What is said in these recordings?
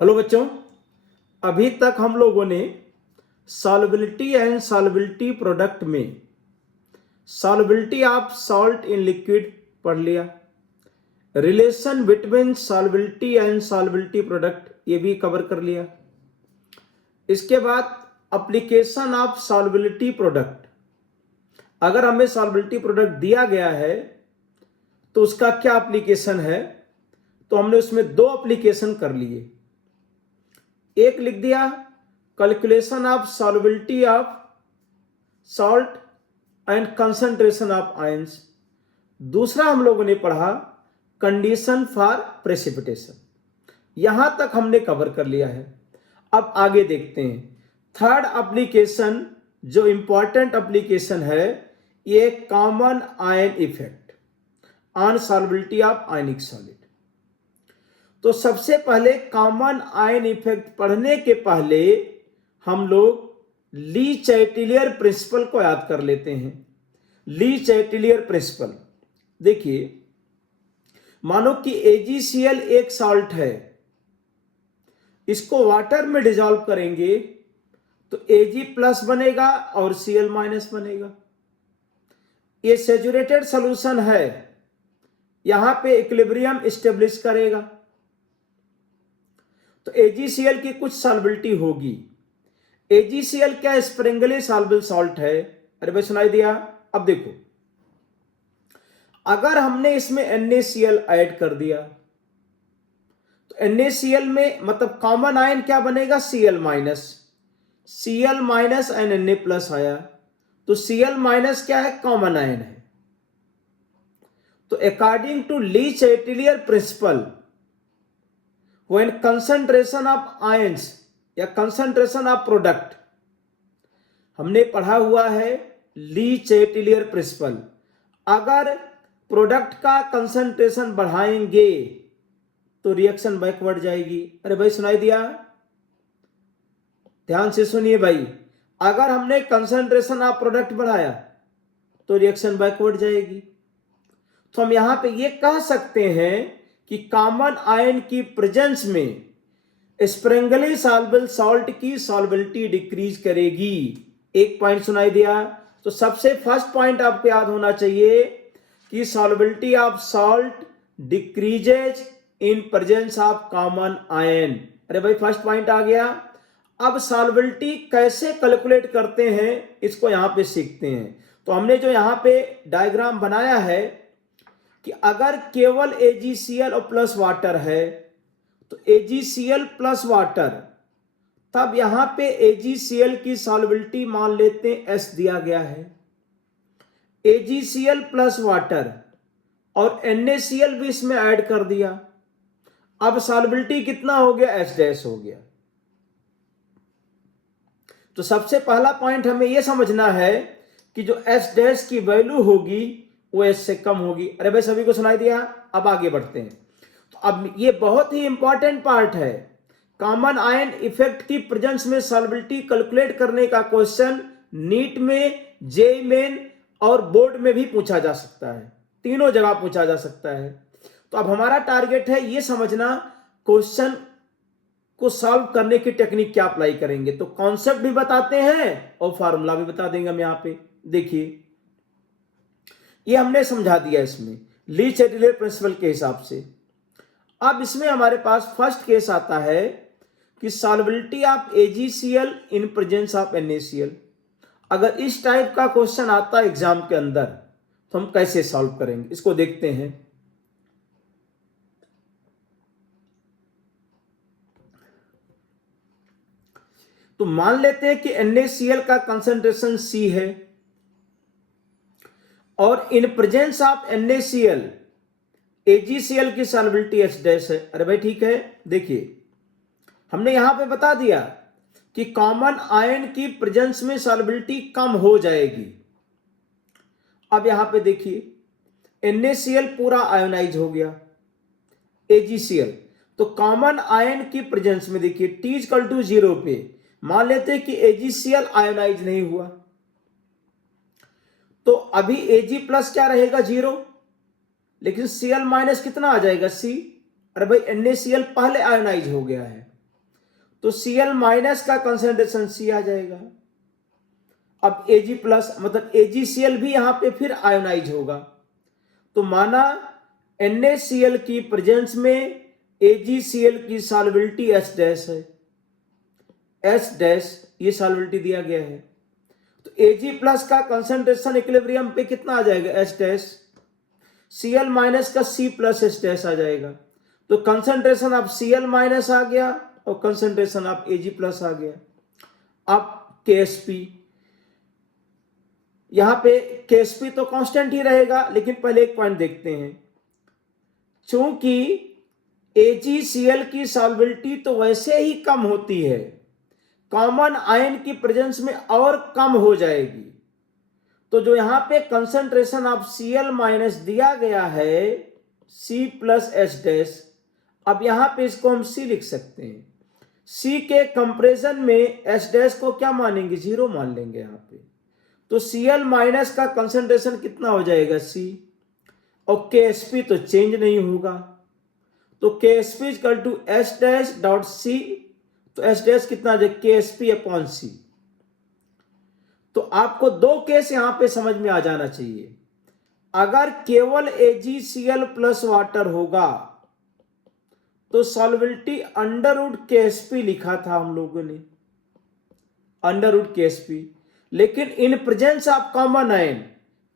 Hello बच्चों, अभी तक हम लोगों ने सॉल्युबिलिटी एंड सॉल्युबिलिटी प्रोडक्ट में solubility of salt in liquid पढ़ लिया। Relation between solubility and solubility product ये भी कवर कर लिया। इसके बाद एप्लीकेशन ऑफ सॉल्युबिलिटी प्रोडक्ट, अगर हमें सॉल्युबिलिटी प्रोडक्ट दिया गया है तो उसका क्या एप्लीकेशन है, तो हमने उसमें दो एप्लीकेशन कर लिए। एक लिख दिया calculation of solubility of salt and concentration of ions. दूसरा हम लोगों ने पढ़ा कंडीशन फॉर प्रेसिपिटेशन। यहां तक हमने कवर कर लिया है। अब आगे देखते हैं। थर्ड एप्लीकेशन जो इंपॉर्टेंट एप्लीकेशन है, ये common ion effect on solubility of ionic solid. तो सबसे पहले कॉमन आयन इफेक्ट पढ़ने के पहले हम लोग ली चैटिलियर प्रिंसिपल को याद कर लेते हैं। ली चैटिलियर प्रिंसिपल देखिए, मानो कि AgCl एक सॉल्ट है, इसको वाटर में डिसॉल्व करेंगे तो Ag प्लस बनेगा और Cl माइनस बनेगा। ये सैचुरेटेड सॉल्यूशन है, यहां पे इक्विलिब्रियम स्टेब्लिश करेगा तो AgCl की कुछ सॉल्युबिलिटी होगी। AgCl क्या स्प्रिंगली सॉल्युबल सॉल्ट है? अरे भाई सुनाई दिया। अब देखो, अगर हमने इसमें NaCl ऐड कर दिया तो NaCl में मतलब कॉमन आयन क्या बनेगा? Cl minus. Cl minus and Na plus आया तो Cl माइनस क्या है? कॉमन आयन है। तो according to Le Chatelier principle, when concentration of ions या concentration of product, हमने पढ़ा हुआ है ली चैटिलियर प्रिंसिपल, अगर प्रोडक्ट का कंसंट्रेशन बढ़ाएंगे तो रिएक्शन बैकवर्ड जाएगी। अरे भाई सुनाई दिया? ध्यान से सुनिए भाई, अगर हमने कंसंट्रेशन ऑफ प्रोडक्ट बढ़ाया तो रिएक्शन बैकवर्ड जाएगी। तो हम यहां पे ये कह सकते हैं कि कॉमन आयन की प्रेजेंस में स्प्रिंगली सॉल्युबल सॉल्ट की सॉल्युबिलिटी डिक्रीज करेगी। एक पॉइंट सुनाई दिया? तो सबसे फर्स्ट पॉइंट आपको याद होना चाहिए कि solubility of salt decreases in presence of common ion. अरे भाई फर्स्ट पॉइंट आ गया। अब सॉल्युबिलिटी कैसे कैलकुलेट करते हैं इसको यहां पे सीखते हैं। तो हमने जो यहां पे डायग्राम बनाया है कि अगर केवल AgCl और प्लस वाटर है तो AgCl प्लस वाटर, तब यहां पे AgCl की सॉल्युबिलिटी मान लेते हैं S दिया गया है। AgCl प्लस वाटर और NaCl भी इसमें ऐड कर दिया। अब सॉल्युबिलिटी कितना हो गया? S डैश हो गया। तो सबसे पहला पॉइंट हमें यह समझना है कि जो S डैश की वैल्यू होगी वो S से कम होगी। अरे भाई सभी को सुनाई दिया? अब आगे बढ़ते हैं। तो अब ये बहुत ही इंपॉर्टेंट पार्ट है। कॉमन आयन इफेक्ट की प्रेजेंस में सॉल्युबिलिटी कैलकुलेट करने का क्वेश्चन नीट में, जेईई मेन और बोर्ड में भी पूछा जा सकता है। तीनों जगह पूछा जा सकता है। तो अब हमारा टारगेट है ये समझना क्वेश्चन को सॉल्व करने की टेक्निक क्या अप्लाई करेंगे। तो कॉन्सेप्ट भी बताते हैं और फार्मूला भी बता देंगे हम। यहां पे देखिए, ये हमने समझा दिया इसमें ली चैटिलियर प्रिंसिपल के हिसाब से। अब इसमें हमारे पास फर्स्ट केस आता है कि solubility of AgCl in presence of NaCl। अगर इस टाइप का क्वेश्चन आता है एग्जाम के अंदर तो हम कैसे सॉल्व करेंगे इसको देखते हैं। तो मान लेते हैं कि NaCl का कंसंट्रेशन C है और इन प्रेजेंस ऑफ NaCl AgCl की सॉल्युबिलिटी H डैश है। अरे भाई ठीक है, देखिए हमने यहां पे बता दिया कि कॉमन आयन की प्रेजेंस में सॉल्युबिलिटी कम हो जाएगी। अब यहां पे देखिए NaCl पूरा आयोनाइज हो गया, AgCl तो कॉमन आयन की प्रेजेंस में देखिए T=0 पे मान लेते हैं कि AgCl आयोनाइज नहीं हुआ तो अभी Ag प्लस क्या रहेगा? 0, लेकिन Cl माइनस कितना आ जाएगा? C। अरे भाई NaCl पहले आयोनाइज हो गया है तो Cl माइनस का कंसंट्रेशन C आ जाएगा। अब Ag प्लस मतलब AgCl भी यहां पे फिर आयोनाइज होगा। तो माना NaCl की प्रेजेंस में AgCl की सॉल्युबिलिटी H डैश है, H डैश ये सॉल्युबिलिटी दिया गया है। तो Ag प्लस का कंसंट्रेशन इक्विलिब्रियम पे कितना आ जाएगा, H डैश। Cl माइनस का C प्लस H डैश आ जाएगा। तो कंसंट्रेशन अब Cl माइनस आ गया और कंसंट्रेशन अब Ag प्लस आ गया। अब Ksp, यहां पे Ksp तो कांस्टेंट ही रहेगा, लेकिन पहले एक पॉइंट देखते हैं। चूंकि AgCl की सॉल्युबिलिटी तो वैसे ही कम होती है, कॉमन आयन की प्रेजेंस में और कम हो जाएगी। तो जो यहां पे कंसंट्रेशन ऑफ Cl माइनस दिया गया है C प्लस H डैश, अब यहां पे इसको हम C लिख सकते हैं। C के कंपैरिजन में H डैश को क्या मानेंगे, 0 मान लेंगे यहां पे। तो Cl माइनस का कंसंट्रेशन कितना हो जाएगा, C, और Ksp तो चेंज नहीं होगा। तो Ksp equal to H dash dot C, तो H डैश कितना आ जाएगा, Ksp अपॉन C। तो आपको दो केस यहां पे समझ में आ जाना चाहिए। अगर केवल AgCl प्लस वाटर होगा तो सॉल्युबिलिटी अंडर रूट Ksp लिखा था हम लोगों ने, अंडर रूट Ksp, लेकिन इन presence of common ion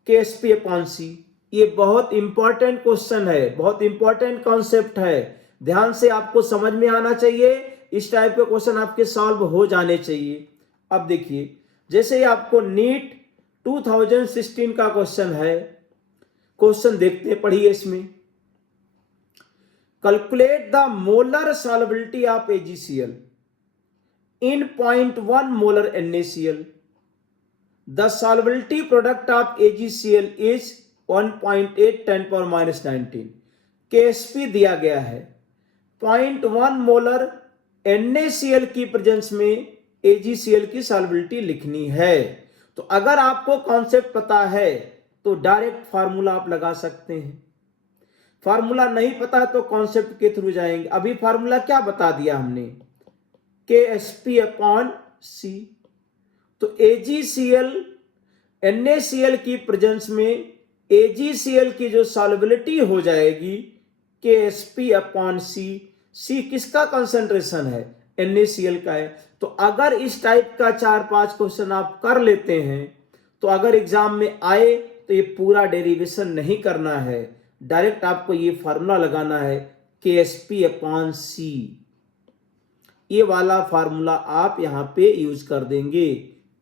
Ksp upon C। ये बहुत इंपॉर्टेंट क्वेश्चन है, बहुत इंपॉर्टेंट कॉन्सेप्ट है, ध्यान से आपको समझ में आना चाहिए। इस टाइप के क्वेश्चन आपके सॉल्व हो जाने चाहिए। अब देखिए, जैसे आपको नीट 2016 का क्वेश्चन है, क्वेश्चन देखते पढ़िए इसमें। Calculate the molar solubility of AgCl in 0.1 molar NaCl. The solubility product of AgCl is 1.8 10 power minus 19। Ksp दिया गया है, 0.1 मोलर NaCl की प्रेजेंस में AgCl की सॉल्युबिलिटी लिखनी है। तो अगर आपको कॉन्सेप्ट पता है तो डायरेक्ट फार्मूला आप लगा सकते हैं। फार्मूला नहीं पता तो कॉन्सेप्ट के थ्रू जाएंगे। अभी फार्मूला क्या बता दिया हमने, Ksp अपॉन C। तो AgCl NaCl की प्रेजेंस में AgCl की जो सॉल्युबिलिटी हो जाएगी Ksp अपॉन C। C किसका कंसंट्रेशन है, NaCl का है। तो अगर इस टाइप का 4-5 क्वेश्चन आप कर लेते हैं तो अगर एग्जाम में आए तो ये पूरा डेरिवेशन नहीं करना है, डायरेक्ट आपको ये फार्मूला लगाना है Ksp अपॉन C। ये वाला फार्मूला आप यहां पे यूज कर देंगे,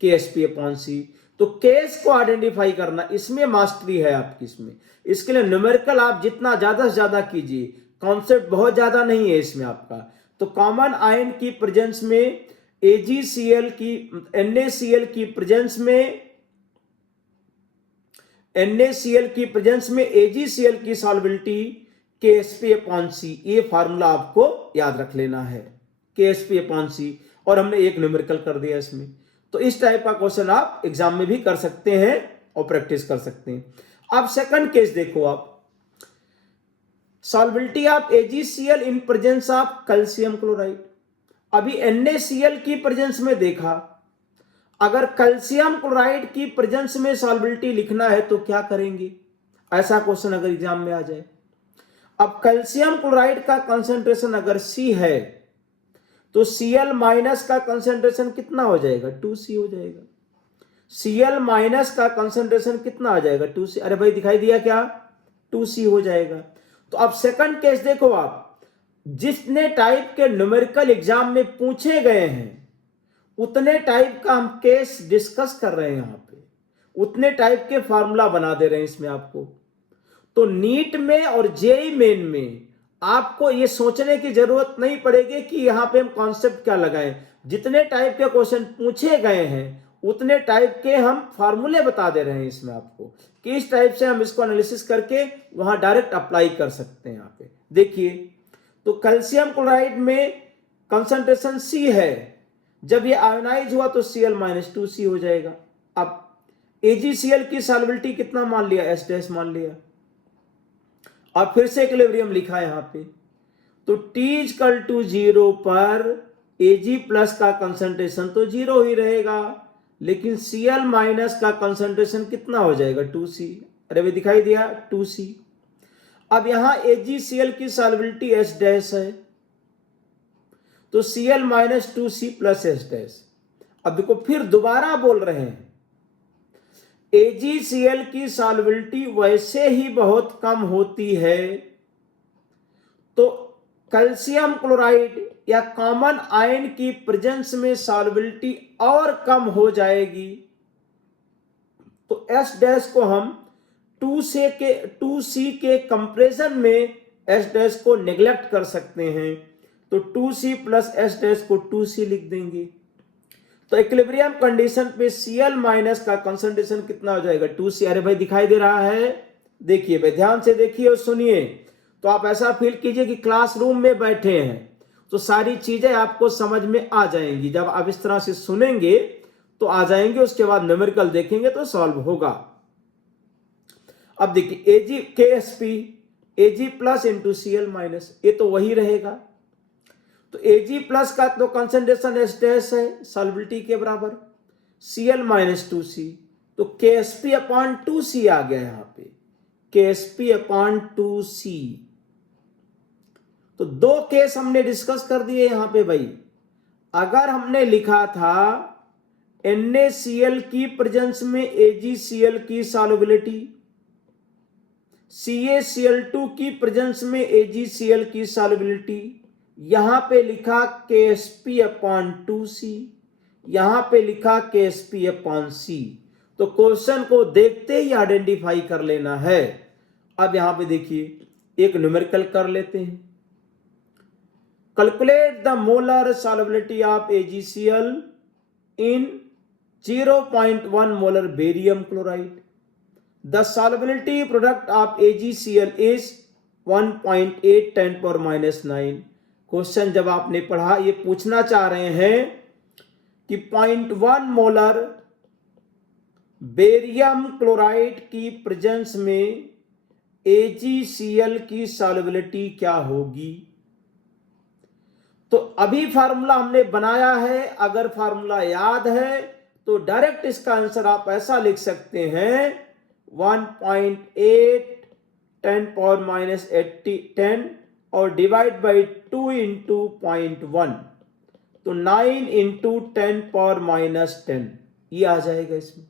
Ksp अपॉन C। तो केस को आइडेंटिफाई करना, इसमें मास्टरी है आपकी। इसमें इसके लिए न्यूमेरिकल आप जितना ज्यादा से ज्यादा कीजिए, कॉन्सेप्ट बहुत ज्यादा नहीं है इसमें आपका। तो कॉमन आयन की प्रेजेंस में AgCl की NaCl की प्रेजेंस में AgCl की सॉल्युबिलिटी Ksp अपॉन C, ये फार्मूला आपको याद रख लेना है, Ksp अपॉन C। और हमने एक न्यूमेरिकल कर दिया इसमें। तो इस टाइप का क्वेश्चन आप एग्जाम में भी कर सकते हैं और प्रैक्टिस कर सकते हैं। अब सेकंड केस देखो आप, solubility of AgCl in presence of calcium chloride. अभी NaCl की प्रेजेंस में देखा, अगर कैल्शियम क्लोराइड की प्रेजेंस में सॉल्युबिलिटी लिखना है तो क्या करेंगे, ऐसा क्वेश्चन अगर एग्जाम में आ जाए। अब कैल्शियम क्लोराइड का कंसंट्रेशन अगर C है तो Cl माइनस का कंसंट्रेशन कितना हो जाएगा, 2C हो जाएगा। Cl माइनस का कंसंट्रेशन कितना आ जाएगा, 2C। अरे भाई दिखाई दिया क्या, 2C हो जाएगा। तो अब सेकंड केस देखो आप, जितने टाइप के न्यूमेरिकल एग्जाम में पूछे गए हैं उतने टाइप का हम केस डिस्कस कर रहे हैं यहां पे, उतने टाइप के फार्मूला बना दे रहे हैं इसमें आपको। तो नीट में और जेईई मेन में आपको ये सोचने की जरूरत नहीं पड़ेगी कि यहां पे हम कॉन्सेप्ट क्या लगाएं। जितने टाइप के क्वेश्चन पूछे गए हैं उतने टाइप के हम फार्मूले बता दे रहे हैं इसमें आपको, कि इस टाइप से हम इसको एनालिसिस करके वहां डायरेक्ट अप्लाई कर सकते हैं। यहाँ पे देखिए, तो कैल्शियम क्लोराइड में कंसंट्रेशन C है, जब ये आयोनाइज हुआ तो Cl माइनस 2C हो जाएगा। अब AgCl की सॉल्युबिलिटी कितना मान लिया, H डैश मान लिया। अब फिर से इक्विलिब्रियम लिखा है यहां पे, तो T इक्वल टू 0 पर Ag प्लस का कंसंट्रेशन तो 0 ही रहेगा, लेकिन Cl माइनस का कंसंट्रेशन कितना हो जाएगा 2C। अरे भाई दिखाई दिया 2C। अब यहां AgCl की सॉल्युबिलिटी H डैश है, तो Cl minus 2C plus H dash. अब देखो फिर दोबारा बोल रहे हैं, AgCl की सॉल्युबिलिटी वैसे ही बहुत कम होती है, तो कैल्शियम क्लोराइड या कॉमन आयन की प्रेजेंस में सॉल्युबिलिटी और कम हो जाएगी। तो H डैश को हम 2C के कंपैरिजन में H डैश को नेग्लेक्ट कर सकते हैं, तो 2C प्लस H डैश को 2C लिख देंगे। तो इक्विलिब्रियम कंडीशन पे Cl माइनस का कंसंट्रेशन कितना हो जाएगा 2C। अरे भाई दिखाई दे रहा है, देखिए भाई ध्यान से देखिए और सुनिए, तो आप ऐसा फील कीजिए कि क्लासरूम में बैठे हैं, तो सारी चीजें आपको समझ में आ जाएंगी। जब आप इस तरह से सुनेंगे तो आ जाएंगे, उसके बाद न्यूमेरिकल देखेंगे तो सॉल्व होगा। अब देखिए KSP Ag plus into Cl minus, ये तो वही रहेगा। तो Ag प्लस का तो कंसंट्रेशन H डैश है सॉल्युबिलिटी के बराबर, Cl माइनस 2C, तो KSP अपॉन 2C आ गया यहां पे, KSP अपॉन 2C। तो दो केस हमने डिस्कस कर दिए यहां पे भाई। अगर हमने लिखा था NaCl की प्रेजेंस में AgCl की सॉल्युबिलिटी, CaCl2 की प्रेजेंस में AgCl की सॉल्युबिलिटी, यहां पे लिखा KSP अपॉन 2C, यहां पे लिखा KSP अपॉन C। तो क्वेश्चन को देखते ही आइडेंटिफाई कर लेना है। अब यहां पे देखिए एक न्यूमेरिकल कर लेते हैं। Calculate the molar solubility of AgCl in 0.1 molar barium chloride. The solubility product of AgCl is 1.8 10⁻⁹। Question जब आपने पढ़ा, ये पूछना चाह रहे हैं कि 0.1 मोलर बेरियम क्लोराइड की प्रेजेंस में AgCl की सॉल्युबिलिटी क्या होगी। तो अभी फार्मूला हमने बनाया है, अगर फार्मूला याद है तो डायरेक्ट इसका आंसर आप ऐसा लिख सकते हैं 1.8 10⁻⁸ और डिवाइड बाई 2 इंटू 0.1, तो 9 इंटू 10⁻⁻10 ये आ जाएगा इसमें।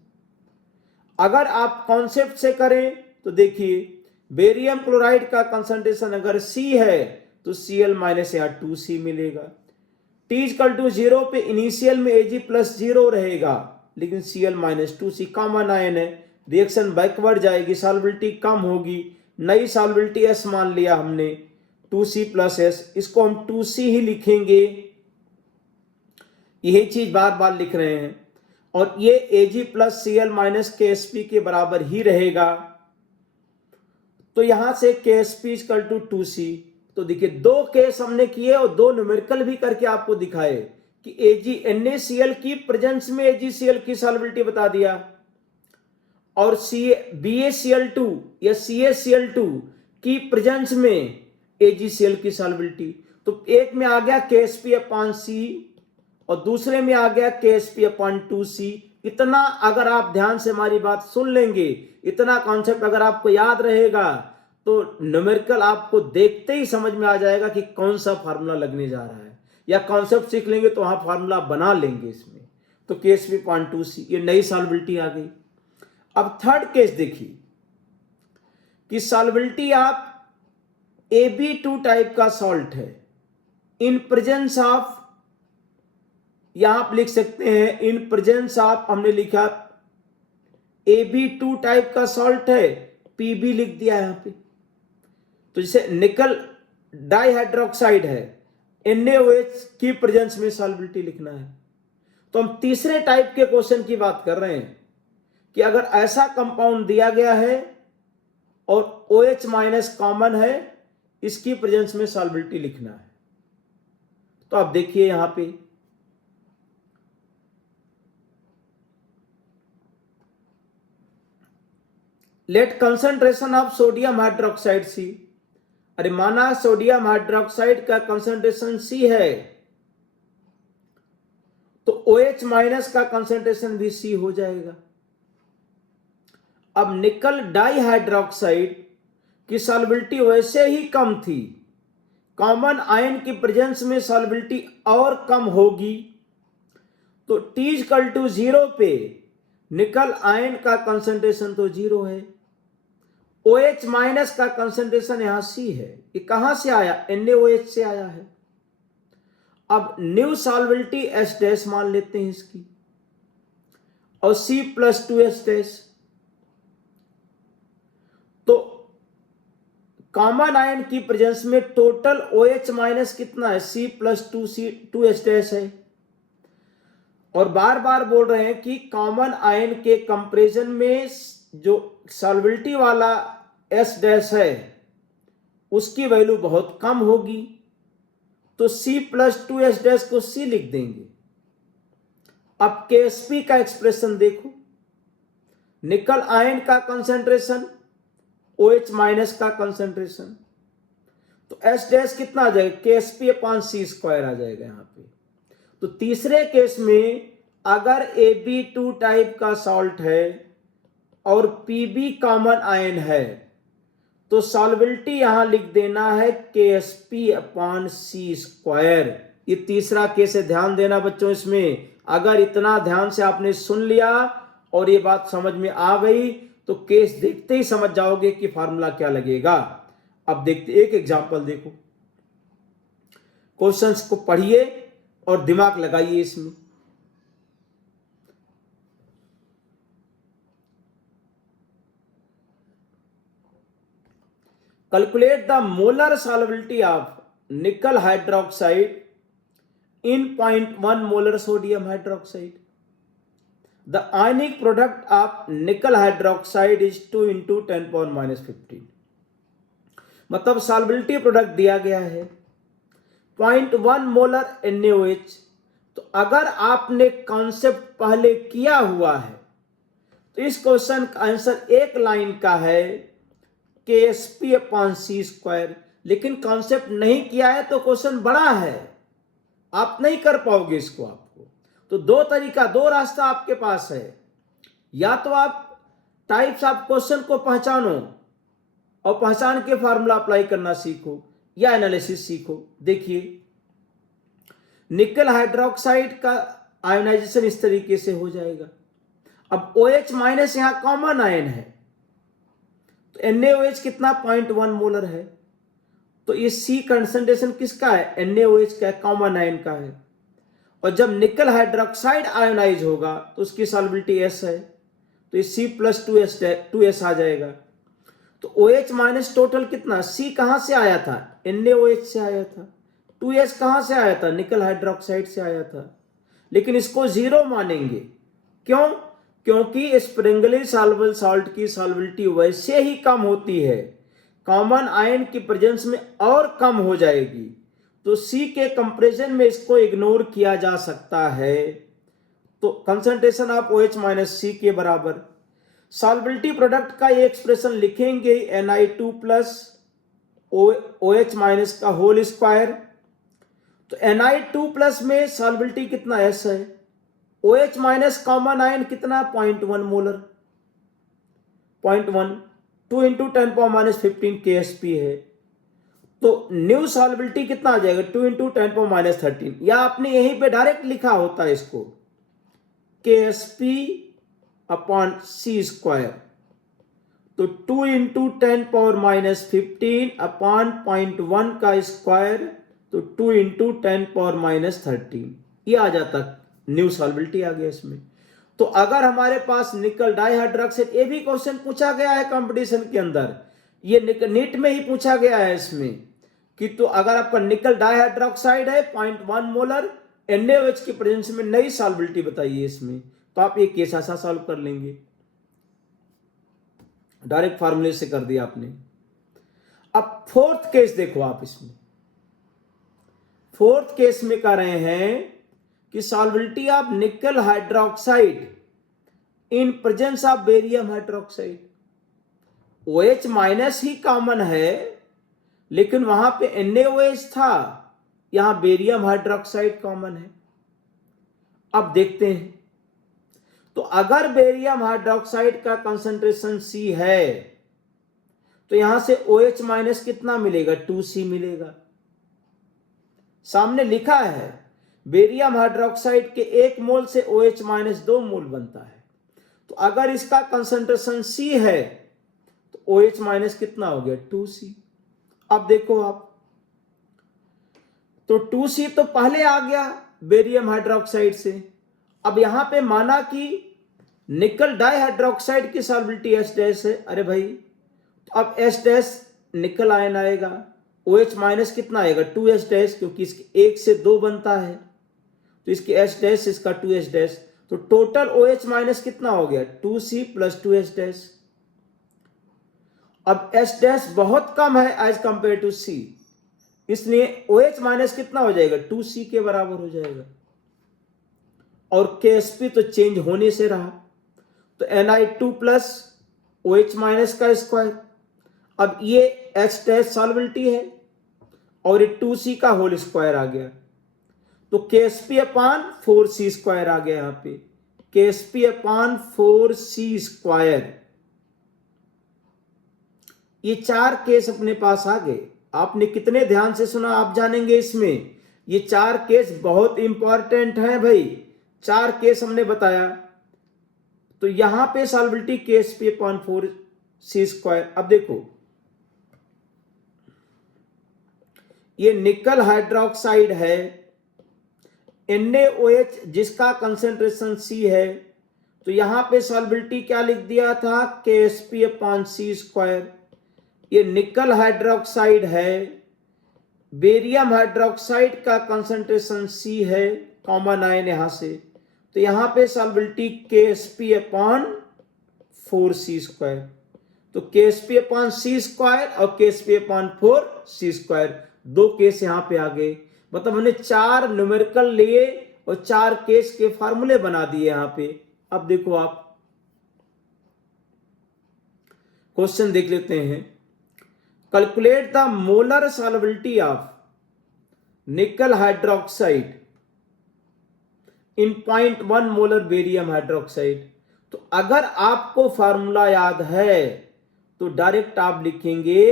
अगर आप कॉन्सेप्ट से करें तो देखिए बेरियम क्लोराइड का कंसंट्रेशन अगर C है तो Cl माइनस यहाँ 2C मिलेगा। T=0 पे इनिशियल में Ag प्लस 0 रहेगा, लेकिन Cl minus 2C common ion है, रिएक्शन बैकवर्ड जाएगी, सॉल्युबिलिटी कम होगी। नई सॉल्युबिलिटी S मान लिया हमने 2C प्लस S, इसको हम 2C ही लिखेंगे, यही चीज बार बार लिख रहे हैं। और ये Ag plus Cl minus KSP के बराबर ही रहेगा। तो यहां से KSP=2C। तो देखिए दो केस हमने किए और दो न्यूमेरिकल भी करके आपको दिखाए कि NaCl की प्रेजेंस में AgCl की सॉल्युबिलिटी बता दिया, और BaCl2 या CaCl2 की प्रेजेंस में AgCl की सॉल्युबिलिटी। तो एक में आ गया KSP अपॉन C और दूसरे में आ गया KSP अपॉन 2C। इतना अगर आप ध्यान से हमारी बात सुन लेंगे, इतना कॉन्सेप्ट अगर आपको याद रहेगा, तो न्यूमेरिकल आपको देखते ही समझ में आ जाएगा कि कौन सा फार्मूला लगने जा रहा है, या कॉन्सेप्ट सीख लेंगे तो वहां फार्मूला बना लेंगे इसमें। तो KSP अपॉन 2C ये नई सॉल्युबिलिटी आ गई। अब थर्ड केस देखिए कि सॉल्युबिलिटी ऑफ AB2 टाइप का सॉल्ट है इन प्रेजेंस ऑफ, यहां आप लिख सकते हैं इन प्रेजेंस ऑफ, हमने लिखा AB2 टाइप का सॉल्ट है, PB लिख दिया यहां पे। तो जैसे निकल डाइहाइड्रोक्साइड है, NaOH की प्रेजेंस में सॉल्युबिलिटी लिखना है। तो हम तीसरे टाइप के क्वेश्चन की बात कर रहे हैं कि अगर ऐसा कंपाउंड दिया गया है और OH माइनस कॉमन है, इसकी प्रेजेंस में सॉल्युबिलिटी लिखना है। तो आप देखिए यहां पे let concentration of sodium hydroxide C। अरे माना सोडियम हाइड्रोक्साइड का कंसंट्रेशन C है, OH माइनस का कंसेंट्रेशन भी C हो जाएगा। अब निकल डाइहाइड्रोक्साइड की सॉल्युबिलिटी वैसे ही कम थी, कॉमन आयन की प्रेजेंस में सॉल्युबिलिटी और कम होगी, तो T=0 पे निकल आयन का कंसेंट्रेशन तो 0 है। OH माइनस का कंसेंट्रेशन यहां C है। ये कहां से आया? NaOH से आया है। अब न्यू सॉल्युबिलिटी H- मान लेते हैं इसकी, और C+2H। तो कॉमन आयन की प्रेजेंस में टोटल OH माइनस कितना है? C+2H है। और बार बार बोल रहे हैं कि कॉमन आयन के कंपैरिजन में जो सॉल्युबिलिटी वाला H- है उसकी वैल्यू बहुत कम होगी, तो C+2H- को C लिख देंगे। अब KSP का एक्सप्रेशन देखो, निकल आयन का कंसेंट्रेशन, OH माइनस का कंसेंट्रेशन, तो H- कितना आ जाएगा? KSP/C² आ जाएगा यहां पे। तो तीसरे केस में अगर AB2 टाइप का सॉल्ट है और PB कॉमन आयन है, तो सॉल्युबिलिटी यहां लिख देना है KSP/C²। ये तीसरा केस है, ध्यान देना बच्चों इसमें। अगर इतना ध्यान से आपने सुन लिया और ये बात समझ में आ गई तो केस देखते ही समझ जाओगे कि फार्मूला क्या लगेगा। अब देखते एक एग्जांपल देखो, क्वेश्चंस को पढ़िए और दिमाग लगाइए इसमें। Calculate the molar solubility of nickel hydroxide in 0.1 molar sodium hydroxide. The ionic product of nickel hydroxide is 2 into 10⁻⁻15। मतलब सॉल्युबिलिटी प्रोडक्ट दिया गया है 0.1 मोलर NaOH। तो अगर आपने कॉन्सेप्ट पहले किया हुआ है तो इस क्वेश्चन का आंसर एक लाइन का है KSP/C²। लेकिन कॉन्सेप्ट नहीं किया है तो क्वेश्चन बड़ा है, आप नहीं कर पाओगे इसको। आपको तो दो तरीका, दो रास्ता आपके पास है, या तो आप टाइप्स ऑफ क्वेश्चन को पहचानो और पहचान के फार्मूला अप्लाई करना सीखो, या एनालिसिस सीखो। देखिए निकल हाइड्रोक्साइड का आयोनाइजेशन इस तरीके से हो जाएगा। अब OH माइनस यहां कॉमन आयन है, तो NaOH कितना? 0.1 मोलर है। तो ये C कंसंट्रेशन किसका है? NaOH का, कॉमन आयन का है। और जब निकल हाइड्रोक्साइड आयोनाइज होगा तो उसकी सॉल्युबिलिटी S है, तो ये C+2S आ जाएगा। तो OH माइनस टोटल कितना? C कहां से आया था? NaOH से आया था। 2S कहां से आया था? निकल हाइड्रोक्साइड से आया था। लेकिन इसको 0 मानेंगे, क्यों? क्योंकि स्प्रिंगली सॉल्युबल सॉल्ट की सॉल्युबिलिटी वैसे ही कम होती है, कॉमन आयन की प्रेजेंस में और कम हो जाएगी, तो C के कंपैरिजन में इसको इग्नोर किया जा सकता है। तो concentration of OH minus C के बराबर। सॉल्युबिलिटी प्रोडक्ट का ये एक्सप्रेशन लिखेंगे Ni2 प्लस OH माइनस का होल स्क्वायर। तो Ni2 प्लस में सॉल्युबिलिटी कितना S है, OH माइनस कॉमन आयन कितना? 0.1 मोलर, 0.1, 2 इंटू 10⁻⁻15 KSP है। तो न्यू सॉल्युबिलिटी कितना आ जाएगा? 2 इंटू 10⁻13, या आपने यहीं पे डायरेक्ट लिखा होता है इसको KSP/C²। तो 2 इंटू 10⁻15 अपॉन 0.1 का स्क्वायर, तो 2 इंटू 10⁻13, ये आ जाता, न्यू सॉल्युबिलिटी आ गया इसमें। तो अगर हमारे पास निकल डाइहाइड्रोक्साइड, ये भी क्वेश्चन पूछा गया है कंपटीशन के अंदर, ये नीट में ही पूछा गया है इसमें कि तो अगर आपका निकल डाइहाइड्रोक्साइड है 0.1 मोलर, NaOH की प्रेजेंस में नई सॉल्युबिलिटी बताइए इसमें, तो आप ये केस ऐसा सॉल्व कर लेंगे। डायरेक्ट फार्मूले से कर दिया आपने। अब फोर्थ केस देखो आप, इसमें फोर्थ केस में कह रहे हैं कि solubility of nickel hydroxide in presence of barium hydroxide. OH minus he common है, लेकिन वहां पे NaOH था, यहां बेरियम हाइड्रोक्साइड कॉमन है। अब देखते हैं, तो अगर बेरियम हाइड्रोक्साइड का कंसंट्रेशन C है तो यहां से OH माइनस कितना मिलेगा, 2C मिलेगा। सामने लिखा है बेरियम हाइड्रोक्साइड के 1 मोल से OH माइनस 2 मोल बनता है, तो अगर इसका कंसंट्रेशन C है तो OH माइनस कितना हो गया, 2C। अब देखो आप, तो 2C तो पहले आ गया बेरियम हाइड्रोक्साइड से। अब यहां पे माना कि निकल डाइहाइड्रोक्साइड की सॉल्बिलिटी H- है, अरे भाई तो अब H- निकल आयन आएगा, OH माइनस कितना आएगा, 2H-, क्योंकि इसके 1 से 2 बनता है तो इसके H- इसका 2H-, तो टोटल OH माइनस कितना हो गया, 2C प्लस 2H-। अब H- बहुत कम है एज कंपेयर टू C, इसलिए OH माइनस कितना हो जाएगा, 2C के बराबर हो जाएगा। और KSP तो चेंज होने से रहा, तो Ni2 प्लस OH माइनस का स्क्वायर। अब ये H- सॉल्बिलिटी है और ये 2C का होल स्क्वायर आ गया, तो KSP अपान 4C स्क्वायर आ गया। यहां पे KSP अपान 4C स्क्वायर, ये 4 केस अपने पास आ गए। आपने कितने ध्यान से सुना आप जानेंगे इसमें, ये 4 केस बहुत इंपॉर्टेंट हैं भाई। 4 केस हमने बताया, तो यहां पे सॉल्बिलिटी KSP अपॉन 4C स्क्वायर। अब देखो ये निकल हाइड्रोक्साइड है, NaOH जिसका कंसेंट्रेशन C है, तो यहां पे सॉल्बिलिटी क्या लिख दिया था, KSP अपॉन C स्क्वायर। ये निकल हाइड्रोक्साइड है, बेरियम हाइड्रोक्साइड का कंसंट्रेशन C है, कॉमन आयन यहां से, तो यहां पे सॉल्बिलिटी KSP अपॉन 4C स्क्वायर। तो KSP अपॉन C स्क्वायर और KSP upon 4C square, 2 case यहां पे आ गए। मतलब हमने 4 न्यूमेरिकल लिए और 4 केस के फार्मूले बना दिए यहां पे। अब देखो आप क्वेश्चन देख लेते हैं, calculate the molar solubility of nickel hydroxide in 0.1 molar barium hydroxide. तो अगर आपको फार्मूला याद है तो डायरेक्ट आप लिखेंगे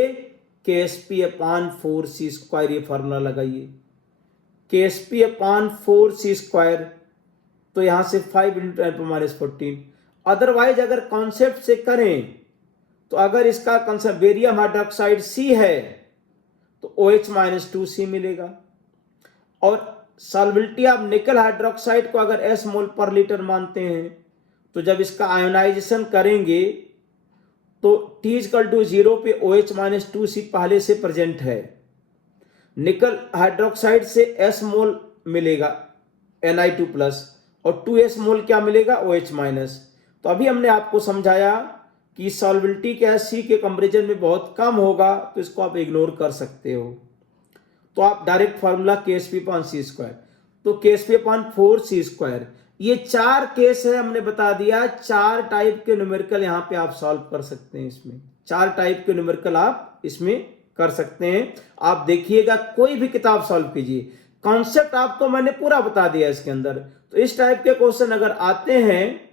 KSP अपॉन 4C स्क्वायर, ये फार्मूला लगाइए KSP अपॉन 4C स्क्वायर, तो यहां से 5 इंटू 10⁻14। अदरवाइज अगर कॉन्सेप्ट से करें तो अगर इसका कंसेप्ट बेरियम हाइड्रोक्साइड C है तो OH माइनस 2C मिलेगा, और सॉल्बिलिटी ऑफ निकल हाइड्रोक्साइड को अगर S मोल पर लीटर मानते हैं तो जब इसका आयोनाइजेशन करेंगे तो T=0 पे OH माइनस 2C पहले से प्रेजेंट है, निकल हाइड्रोक्साइड से S मोल मिलेगा Ni2 प्लस, और 2S मोल क्या मिलेगा, OH माइनस। तो अभी हमने आपको समझाया कि सॉल्बिलिटी क्या है, C के कंपेरिजन में बहुत कम होगा, तो इसको आप इग्नोर कर सकते हो। तो आप direct formula KSP upon C square, तो KSP अपॉन 4C स्क्वायर। ये 4 केस है, हमने बता दिया 4 टाइप के न्यूमेरिकल यहां पे आप सॉल्व कर सकते हैं। इसमें 4 टाइप के न्यूमेरिकल आप इसमें कर सकते हैं। आप देखिएगा, कोई भी किताब सॉल्व कीजिए, कॉन्सेप्ट आपको मैंने पूरा बता दिया इसके अंदर। तो इस टाइप के क्वेश्चन अगर आते हैं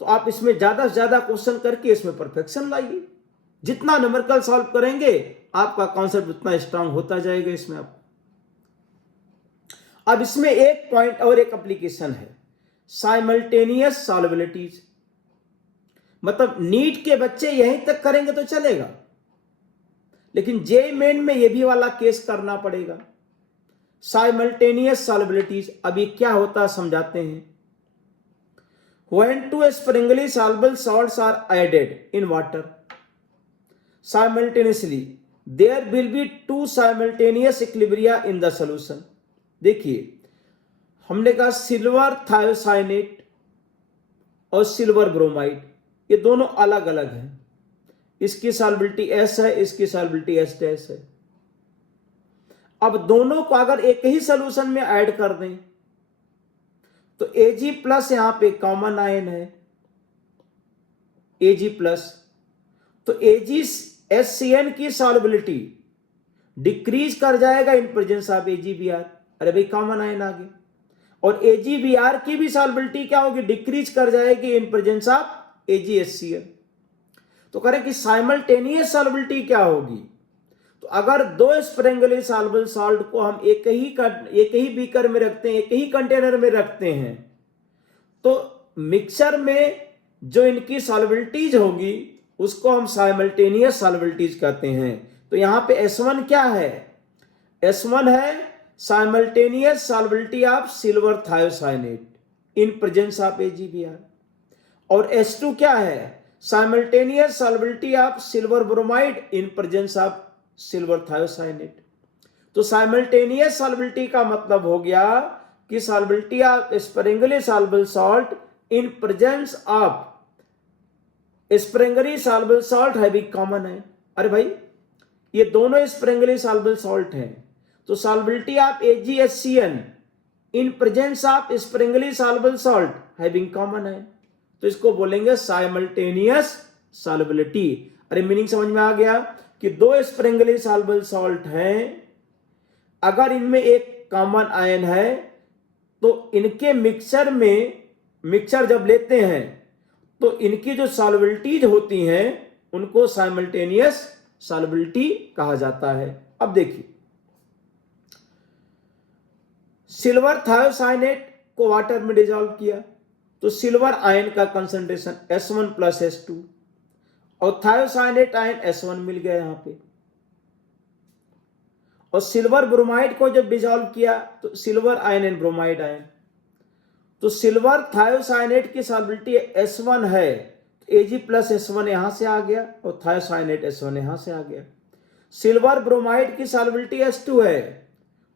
तो आप इसमें ज्यादा से ज्यादा क्वेश्चन करके इसमें परफेक्शन लाइए। जितना न्यूमेरिकल सॉल्व करेंगे आपका कॉन्सेप्ट उतना स्ट्रांग होता जाएगा इसमें। अब इसमें एक पॉइंट और एक एप्लीकेशन है, साइमल्टेनियस सॉल्बिलिटीज। मतलब नीट के बच्चे यहीं तक करेंगे तो चलेगा, लेकिन जेईई मेन में ये भी वाला केस करना पड़ेगा, साइमल्टेनियस सॉल्बिलिटीज। अब ये क्या होता है समझाते हैं। When two sparingly soluble salts are added in water simultaneously, there will be two simultaneous equilibria in the solution। देखिए हमने कहा सिल्वर थायोसाइनेट और सिल्वर ब्रोमाइड, ये दोनों अलग अलग हैं, इसकी सॉल्बिलिटी S है, इसकी सॉल्बिलिटी H- है। अब दोनों को अगर एक ही सोल्यूशन में ऐड कर दें तो Ag प्लस यहां पे कॉमन आयन है, Ag प्लस, तो AgHCN की सॉल्बिलिटी डिक्रीज कर जाएगा इन प्रेजेंस ऑफ AgBr। अरे भाई कॉमन आयन आ गया। और AgBr की भी सॉल्युबिलिटी क्या होगी, डिक्रीज कर जाएगी इन प्रेजेंस ऑफ AgHCl। तो करें कि साइमल्टेनियस सॉल्युबिलिटी क्या होगी, तो अगर दो स्प्रेंगली सॉल्युबल सॉल्ट को हम एक ही बीकर में रखते हैं, एक ही कंटेनर में रखते हैं, तो मिक्सचर में जो इनकी सॉल्युबिलिटीज होगी उसको हम साइमल्टेनियस सॉल्युबिलिटीज कहते हैं। तो यहां पे S1 क्या है, S1 है simultaneous solubility of silver thiocyanate in presence of AgBr, और S2 क्या है, simultaneous solubility of silver bromide in presence of silver thiocyanate. तो साइमल्टेनियस सॉल्युबिलिटी का मतलब हो गया कि solubility of sparingly soluble salt in presence of sparingly soluble salt having common ion. अरे भाई ये दोनों स्प्रेंगली सॉल्युबल सॉल्ट हैं, तो solubility of AgHCl in presence of sparingly soluble salt having common ion, तो इसको बोलेंगे साइमल्टेनियस सॉल्युबिलिटी। अरे मीनिंग समझ में आ गया कि दो स्प्रेंगली सॉल्युबल सॉल्ट हैं, अगर इनमें एक कॉमन आयन है तो इनके मिक्सचर जब लेते हैं तो इनकी जो सॉल्युबिलिटीज होती हैं उनको साइमल्टेनियस सॉल्युबिलिटी कहा जाता है। अब देखिए सिल्वर थायोसाइनेट को वाटर में डिसॉल्व किया तो सिल्वर आयन का कंसंट्रेशन S1 प्लस S2 और थायोसाइनेट आयन S1 मिल गया यहां पे, और सिल्वर ब्रोमाइड को जब डिसॉल्व किया तो silver ion and bromide ion, तो सिल्वर थायोसाइनेट की सॉल्युबिलिटी S1 है, तो Ag प्लस S1 यहां से आ गया और थायोसाइनेट S1 यहां से आ गया। सिल्वर ब्रोमाइड की सॉल्युबिलिटी S2 है,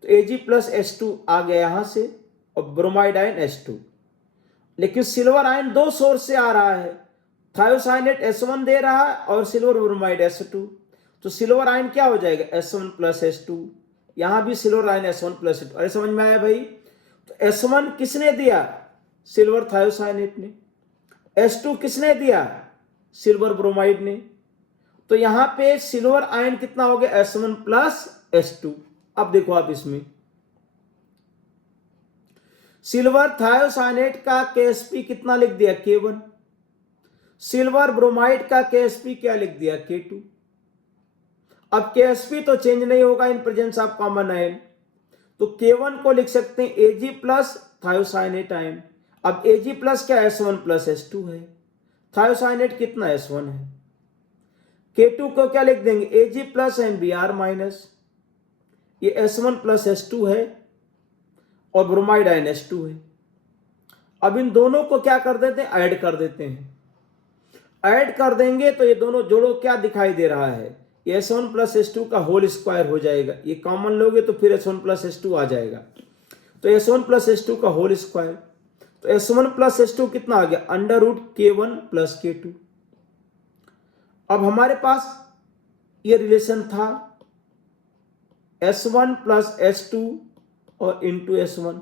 तो Ag प्लस S2 आ गया यहां से और ब्रोमाइड आयन S2। लेकिन सिल्वर आयन दो सोर्स से आ रहा है, थायोसाइनेट S1 दे रहा है और सिल्वर ब्रोमाइड S2, तो सिल्वर आयन क्या हो जाएगा S1 प्लस S2, यहां भी silver ion S1 plus S2। अरे समझ में आया भाई, तो S1 किसने दिया, सिल्वर थायोसाइनेट ने, S2 किसने दिया, सिल्वर ब्रोमाइड ने, तो यहां पे सिल्वर आयन कितना हो गया S1 प्लस S2। अब देखो आप इसमें सिल्वर थायोसाइनेट का KSP कितना लिख दिया K1, सिल्वर ब्रोमाइड का KSP क्या लिख दिया K2। अब KSP तो चेंज नहीं होगा इन प्रेजेंस ऑफ कॉमन आयन, तो K1 को लिख सकते हैं Ag प्लस थायोसाइनेट आयन। अब Ag प्लस क्या S1 प्लस S2 है, थायोसाइनेट कितना S1 है। K2 को क्या लिख देंगे Ag प्लस MBr माइनस, ये S1 प्लस S2 है और ब्रोमाइड आयन S2 है। अब इन दोनों को क्या कर देते हैं, ऐड कर देते हैं, ऐड कर देंगे तो ये दोनों जोड़ो क्या दिखाई दे रहा है, ये S1 प्लस S2 का होल स्क्वायर हो जाएगा, ये कॉमन लोगे तो फिर S1 प्लस S2 आ जाएगा, तो S1 प्लस S2 का होल स्क्वायर, तो S1 प्लस S2 कितना आ गया under root K1 plus K2। अब हमारे पास ये रिलेशन था S1 प्लस S2 और इंटू S1,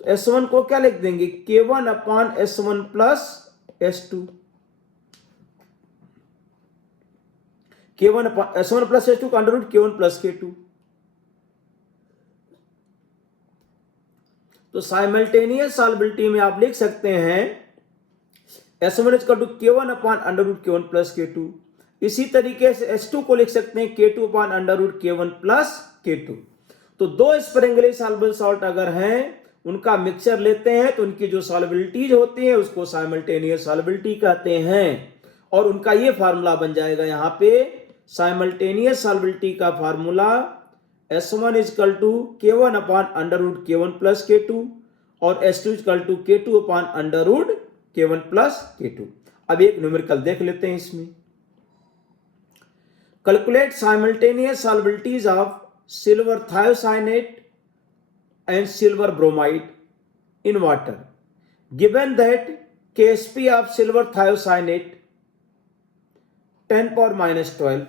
तो S1 को क्या लिख देंगे K1 upon S1 plus S2, K1 upon S1 plus S2 का under root K1 plus K2। तो साइमल्टेनियस सॉल्युबिलिटी में आप लिख सकते हैं S1 equal to K1 upon under root K1 plus K2। इसी तरीके से S2 को लिख सकते हैं K2 upon under root K1 plus K2। तो दो स्प्रेंगली सॉल्युबल सॉल्ट अगर हैं उनका मिक्सचर लेते हैं तो उनकी जो सॉल्युबिलिटीज होती है उसको साइमल्टेनियस सॉल्युबिलिटी कहते हैं, और उनका ये फार्मूला बन जाएगा यहाँ पे साइमल्टेनियस सॉल्युबिलिटी का formula S1 equal to K1 upon under root K1 plus K2 और S2 equal to K2 upon under root K1 plus K2। अब एक न्यूमेरिकल देख लेते हैं इसमें, calculate simultaneous solubilities of silver thiocyanate and silver bromide in water, given that KSP of silver thiocyanate 10 power minus 12,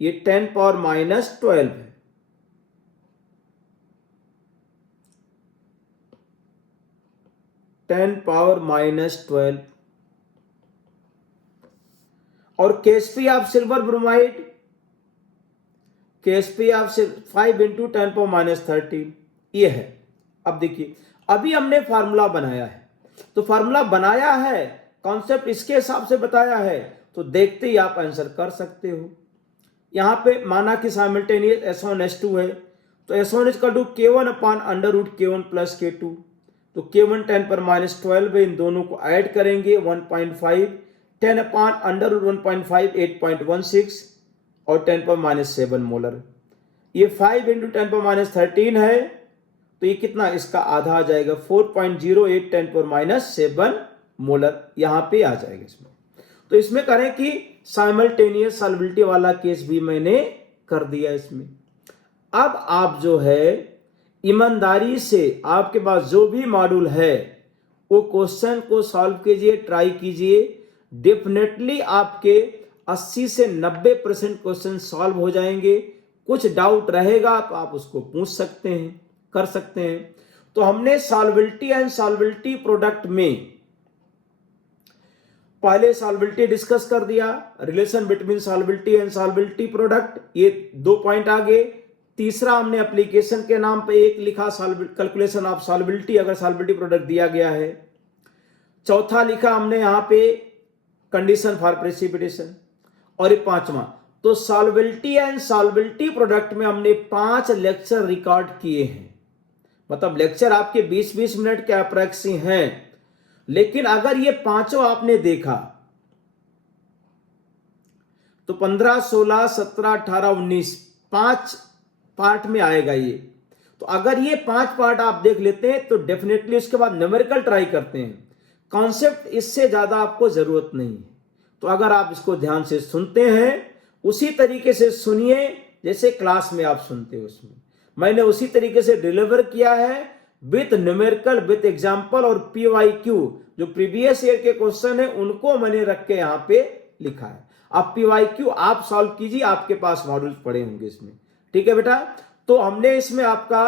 ये 10 power minus 12 है, 10 power minus 12, और KSP of silver bromide KSP of 5 into 10 power minus 13 ये है। अब देखिए, अभी हमने formula बनाया है, तो फार्मूला बनाया है, कॉन्सेप्ट इसके हिसाब से बताया है, तो देखते ही आप आंसर कर सकते हो। यहाँ पे माना कि साइमल्टेनियस S1 S2 है, तो S1 equal to K1 upon under root K1 plus K2, तो K1 10⁻12 है, इन दोनों को ऐड करेंगे 1.5, 10 अपान अंडर रूट 1.5 8.16 और 10⁻7 मोलर। ये 5 इंटू 10⁻13 है, तो ये कितना, इसका आधा आ जाएगा 4.08 10⁻7 मोलर यहाँ पे आ जाएगा इसमें। तो इसमें करें कि साइमल्टेनियस सॉल्युबिलिटी वाला केस भी मैंने कर दिया इसमें। अब आप जो है ईमानदारी से आपके पास जो भी मॉड्यूल है वो क्वेश्चन को सॉल्व कीजिए, ट्राई कीजिए, डेफिनेटली आपके 80 से 90% क्वेश्चन सॉल्व हो जाएंगे। कुछ डाउट रहेगा तो आप उसको पूछ सकते हैं, कर सकते हैं। तो हमने सॉल्युबिलिटी एंड सॉल्युबिलिटी प्रोडक्ट में पहले सॉल्युबिलिटी डिस्कस कर दिया, relation between solubility and solubility product, ये 2 पॉइंट आ गए। तीसरा हमने एप्लीकेशन के नाम पे एक लिखा, कैलकुलेशन ऑफ सॉल्युबिलिटी अगर सॉल्युबिलिटी प्रोडक्ट दिया गया है। चौथा लिखा हमने यहाँ पे कंडीशन फॉर प्रेसिपिटेशन, और ये पांचवा। तो सॉल्युबिलिटी एंड सॉल्युबिलिटी प्रोडक्ट में हमने 5 लेक्चर रिकॉर्ड किए हैं, मतलब लेक्चर आपके 20-20 मिनट के अप्रैक्स हैं। लेकिन अगर ये पांचों आपने देखा तो 15, 16, 17, 18, 19 5 पार्ट में आएगा ये। तो अगर ये 5 पार्ट आप देख लेते हैं तो डेफिनेटली उसके बाद न्यूमेरिकल ट्राई करते हैं। कॉन्सेप्ट इससे ज्यादा आपको जरूरत नहीं है। तो अगर आप इसको ध्यान से सुनते हैं, उसी तरीके से सुनिए जैसे क्लास में आप सुनते हो, उसमें मैंने उसी तरीके से डिलीवर किया है विथ न्यूमेरिकल, विथ एग्जाम्पल और PYQ, जो प्रीवियस ईयर के क्वेश्चन है उनको मैंने रख के यहाँ पे लिखा है। अब PYQ आप सॉल्व कीजिए, आपके पास मॉड्यूल पड़े होंगे इसमें। ठीक है बेटा, तो हमने इसमें आपका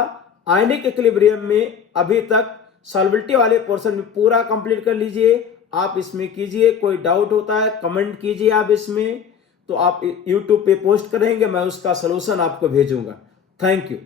आयनिक इक्विलिब्रियम में अभी तक सॉल्युबिलिटी वाले पोर्शन में पूरा कंप्लीट कर लीजिए। आप इसमें कीजिए, कोई डाउट होता है कमेंट कीजिए आप इसमें, तो आप YouTube पे पोस्ट करेंगे, मैं उसका सलूशन आपको भेजूंगा। Thank you.